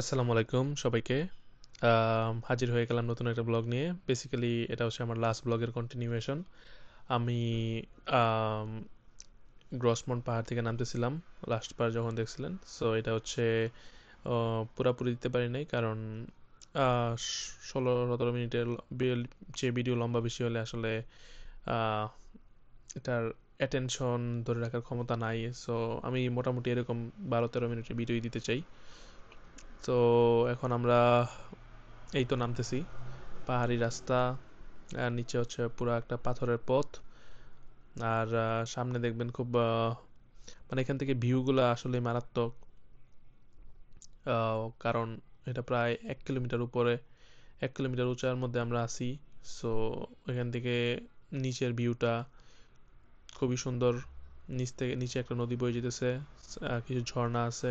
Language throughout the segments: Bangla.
আসসালামু আলাইকুম সবাইকে। হাজির হয়ে গেলাম নতুন একটা ব্লগ নিয়ে। বেসিক্যালি এটা হচ্ছে আমার লাস্ট ব্লগের কন্টিনিউয়েশন। আমি আম, গ্রসমন্ট পাহাড় থেকে নামতেছিলাম লাস্ট বার যখন দেখছিলেন। সো এটা হচ্ছে পুরাপুরি দিতে পারি নাই, কারণ 16-17 মিনিটের যে ভিডিও লম্বা বেশি হলে আসলে আহ, এটার অ্যাটেনশন ধরে রাখার ক্ষমতা নাই। সো আমি মোটামুটি এরকম 12-13 মিনিটের ভিডিও দিতে চাই। তো এখন আমরা এই তো নামতেছি, পাহাড়ি রাস্তা, আর নিচে হচ্ছে পুরো একটা পাথরের পথ। আর সামনে দেখবেন খুব মানে এখান থেকে ভিউগুলো আসলে মারাত্মক। কারণ এটা প্রায় 1 কিলোমিটার উপরে, 1 কিলোমিটার উঁচার মধ্যে আমরা আছি। সো এখান থেকে নিচের ভিউটা খুবই সুন্দর। নিচ থেকে নিচে একটা নদী বয়ে যেতেছে, কিছু ঝর্ণা আছে,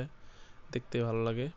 দেখতে ভালো লাগে।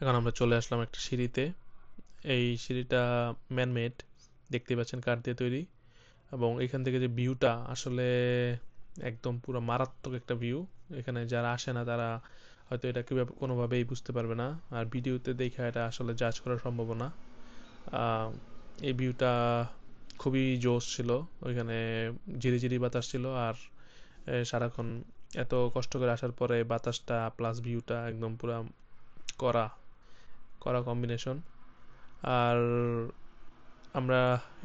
এখন আমরা চলে আসলাম একটা সিঁড়িতে। এই সিঁড়িটা ম্যানমেড, দেখতে পাচ্ছেন কাঠ দিয়ে তৈরি। এবং এখান থেকে যে ভিউটা আসলে একদম পুরো মারাত্মক একটা ভিউ। এখানে যারা আসে না তারা হয়তো এটা কোনোভাবেই বুঝতে পারবে না, আর ভিডিওতে দেখে এটা আসলে জাজ করা সম্ভব না। আহ, এই ভিউটা খুবই জোশ ছিল। ওইখানে ঝিরিঝিরি বাতাস ছিল, আর সারাক্ষণ এত কষ্ট করে আসার পরে বাতাসটা প্লাস ভিউটা একদম পুরা করা করা কম্বিনেশন। আর আমরা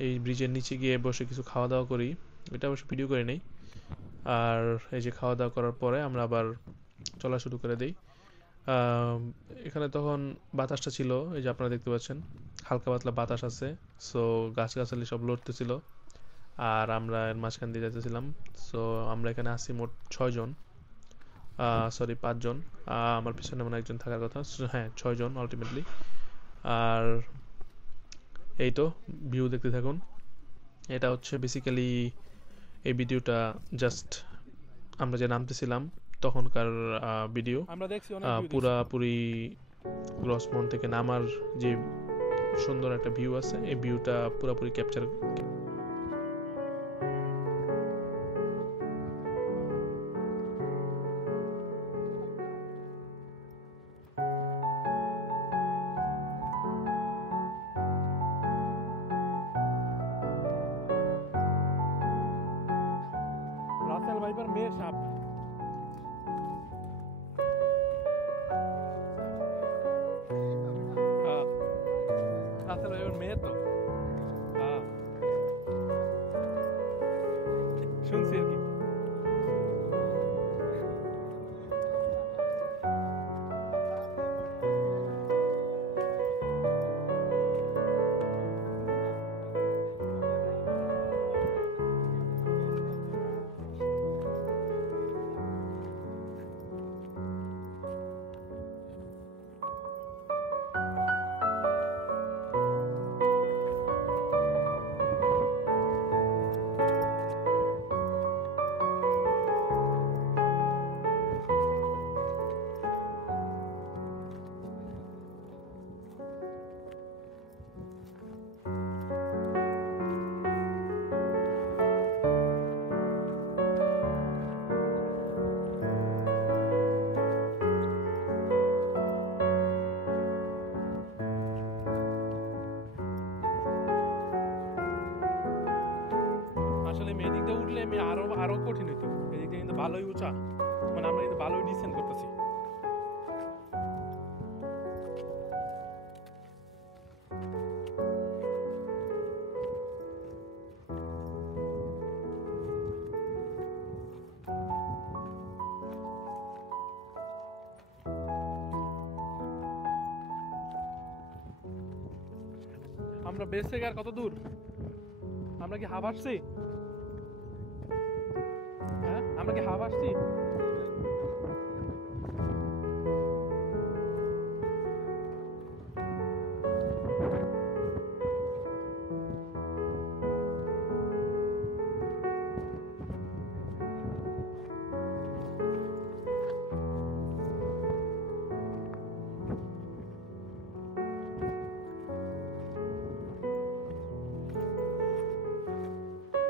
এই ব্রিজের নিচে গিয়ে বসে কিছু খাওয়া দাওয়া করি, এটা অবশ্য ভিডিও করে নেই। আর এই যে খাওয়া দাওয়া করার পরে আমরা আবার চলা শুরু করে দিই। আহ, এখানে তখন বাতাসটা ছিল, এই যে আপনারা দেখতে পাচ্ছেন হালকা পাতলা বাতাস আছে। সো গাছগাছালি সব লড়তেছিল, আর আমরা এর মাঝখান দিয়ে যেতেছিলাম। সো আমরা এখানে আছি মোট 6 জন, সরি 5 জন। আমার পিছনে মনে হয় একজন থাকার কথা। So, হ্যাঁ, 6 জন আলটিমেটলি। আর এই তো ভিউ দেখতে থাকুন। এটা হচ্ছে বেসিক্যালি এই ভিডিওটা জাস্ট আমরা যে নামতেছিলাম তখনকার ভিডিও। আমরা দেখছি অনেক ভিউ দেখছি। পুরাপুরি গ্রসমন থেকে নামার যে সুন্দর একটা ভিউ আছে, এই ভিউটা পুরাপুরি ক্যাপচার। রাসেল ভাইপার মেয়ে সাপ। হ্যাঁ, রাসেল ভাইপার মেয়ে তো। হ্যাঁ, শুনছি আর কি। আসলে মেয়ে দিকটা উঠলে আমি আরো আরো কঠিন হইতো। এদিকটা কিন্তু ভালোই উঁচা, মানে আমরা কিন্তু ভালোই ডিসেন্ড করতেছি। আমরা বেস থেকে আর কত দূর? আমরা কি হাফ আসছি? হ্যাঁ, আমরা কি হাফ আসছি?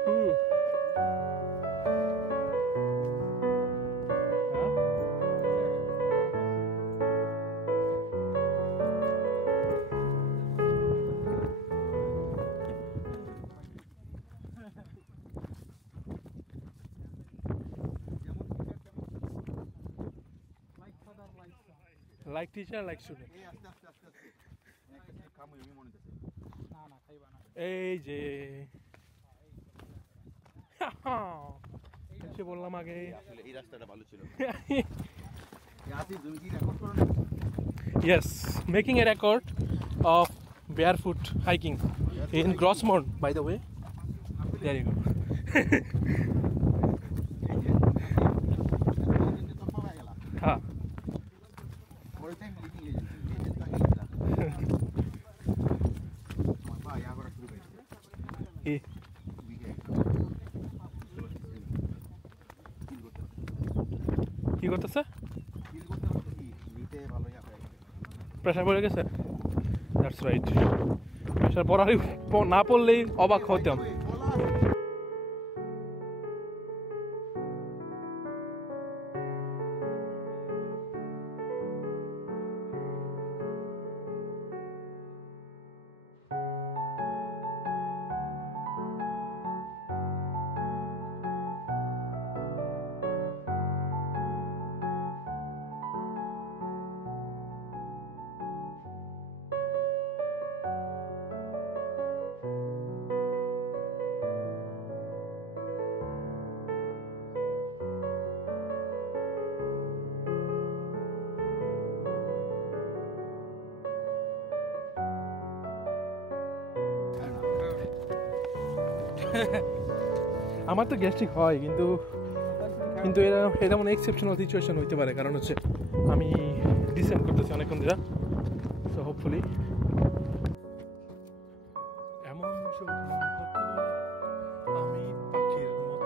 হুম। হ্যাঁ? Like teacher like student. এই যে এসে বললাম আগে আসলে এই রাস্তাটা ভালো ছিল। yes, making a record of barefoot hiking in Grossmont, by the way. There you go. हाँ ये কি করতেছে? প্রেশার পড়ে গেছে। দ্যাটস রাইট, প্রেশার পড়ারই না পড়লেই অবাক হতাম। আমার তো গ্যাস্ট্রিক হয়, কিন্তু কিন্তু এটা মানে এক্সেপশনাল সিচুয়েশন হইতে পারে, কারণ হচ্ছে আমি ডিসেন্ড করতেছি অনেকক্ষণ ধরে, সো হোপফুলি এমন যদি হতো আমি পাখির মতো।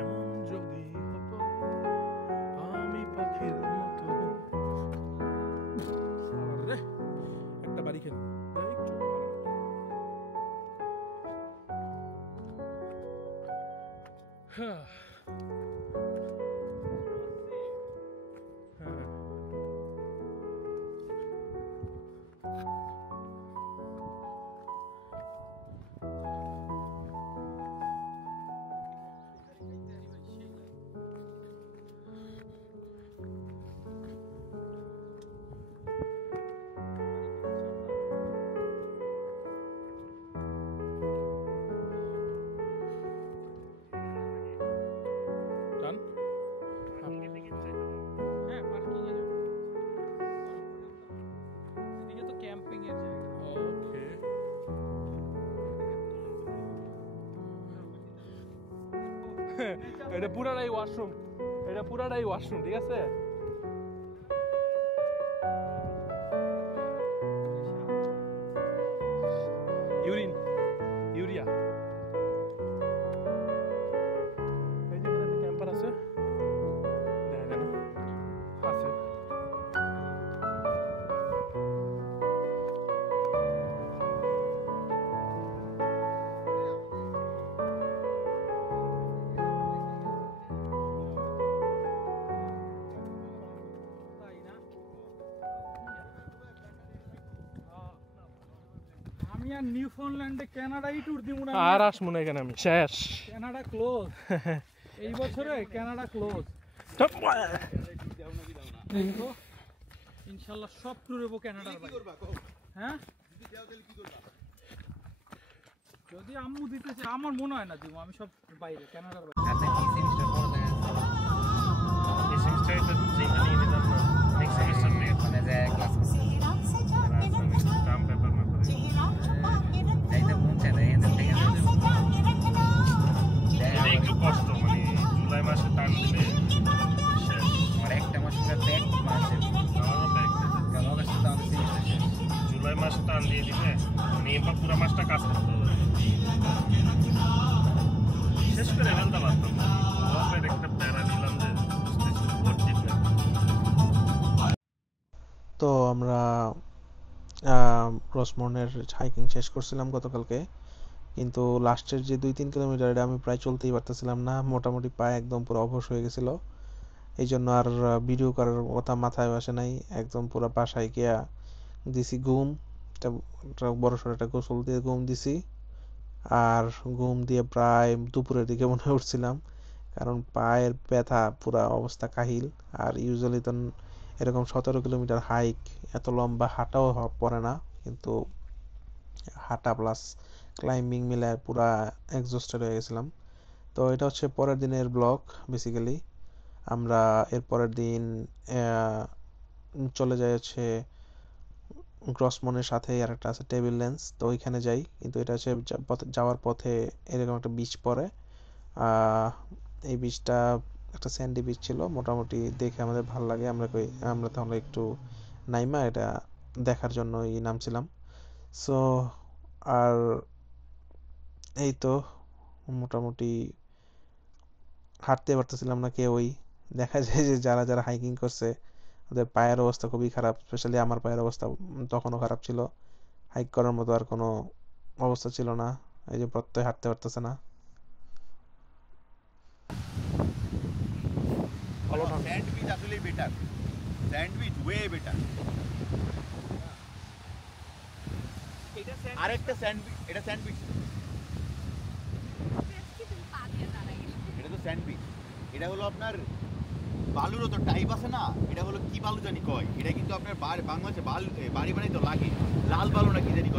এমন যদি হতো আমি পাখির মতো। আরে, একটা বাড়ি খেল হ্যাঁ। Done? হ্যাঁ, পার্কিং এ যাবো। এদিকে তো ক্যাম্পিং এর জায়গা। ওকে। এটা পুরাটাই ওয়াশরুম, এটা পুরাটাই ওয়াশরুম, ঠিক আছে? Urine, urea. এই যে একটা ক্যাম্পার আছে, দেখা গেল আছে। আমি আমি আর নিউফাউন্ডল্যান্ডে কানাডাই ট্যুর দিব না। আর আসবো না এখানে আমি, শেষ। কানাডা ক্লোজ এই বছরে, কানাডা ক্লোজ। ইনশাল্লাহ সব ট্যুর হবো কানাডার বাইরে। হ্যাঁ যদি আম্মু দিতেছে, আমার মনে হয় না দিব, আমি সব বাইরে, কানাডার বাইরে। আচ্ছা কি সেমিস্টার পড়তে এই সেমিস্টারে তো যেখানেই নিলাম না, নেক্সট সেমিস্টার নিয়ে মানে যে ক্লাস টার্ম পেপার না করে যাইতে মন চায় না এখান থেকে এটা একটু কষ্ট, মানে জুলাই মাসে টার্ম দিলে শেষ। আমার একটা মাস পুরো ব্যাক মাসে আমারও ব্যাক কারণ অগস্টে তো আমাদের সেমিস্টার শেষ। জুলাই মাসে টার্ম দিয়ে দিলে মানে এবার পুরো মাসটা কাজ করতে হবে, শেষ করে ফেলতে পারতাম না। ওয়াপের একটা প্যারা নিলাম যে ভোট দিতে। তো আমরা রসমনের হাইকিং শেষ করছিলাম গতকালকে, কিন্তু লাস্টের যে 2-3 কিলোমিটার এটা আমি প্রায় চলতেই পারতেছিলাম না, মোটামুটি পায়ে একদম পুরো অবশ হয়ে গেছিল। এই জন্য আর ভিডিও করার কথা মাথায় আসে নাই, একদম পুরো বাসায় গিয়া দিছি ঘুম, একটা বড় সড়ো একটা গোসল দিয়ে ঘুম দিছি। আর ঘুম দিয়ে প্রায় দুপুরের দিকে মনে হয় উঠছিলাম, কারণ পায়ের ব্যথা পুরা অবস্থা কাহিল। আর ইউজুয়ালি তো এরকম 17 কিলোমিটার হাইক এত লম্বা হাঁটাও পড়ে না, কিন্তু হাঁটা প্লাস ক্লাইম্বিং মিলায় পুরা এক্সস্টেড হয়ে গেছিলাম। তো এটা হচ্ছে পরের দিনের ব্লগ বেসিক্যালি। আমরা এর পরের দিন চলে যাই হচ্ছে গ্রসমনের সাথে আর একটা আছে টেবিল লেন্স, তো ওইখানে যাই। কিন্তু এটা হচ্ছে যাওয়ার পথে এরকম একটা বিচ পড়ে, এই বিচটা একটা স্যান্ডি বিচ ছিল, মোটামুটি দেখে আমাদের ভালো লাগে। আমরা তাহলে একটু নাইমা এটা দেখার জন্যই নামছিলাম। সো আর এই তো মোটামুটি হাঁটতে পারতেছিলাম না কেউই। দেখা যায় যে যারা যারা হাইকিং করছে ওদের পায়ের অবস্থা খুবই খারাপ, স্পেশালি আমার পায়ের অবস্থা তখনও খারাপ ছিল। হাইক করার মতো আর কোনো অবস্থা ছিল না, এই যে প্রত্যয় হাঁটতে পারতেছে না। স্যান্ডউইচ আসলে বেটার, স্যান্ডউইচ ওয়ে বেটার। আরেকটা স্যান্ডউইচ, এটা স্যান্ডউইচ, এটা তো স্যান্ডউইচ। এটা হলো আপনার বালুরও তো টাইপ আছে না, এটা হলো কি বালু জানি কয়, এটা কিন্তু আপনার বাংলাদেশে বাড়ি বানাই তো লাগে, লাল বালু না কি জানি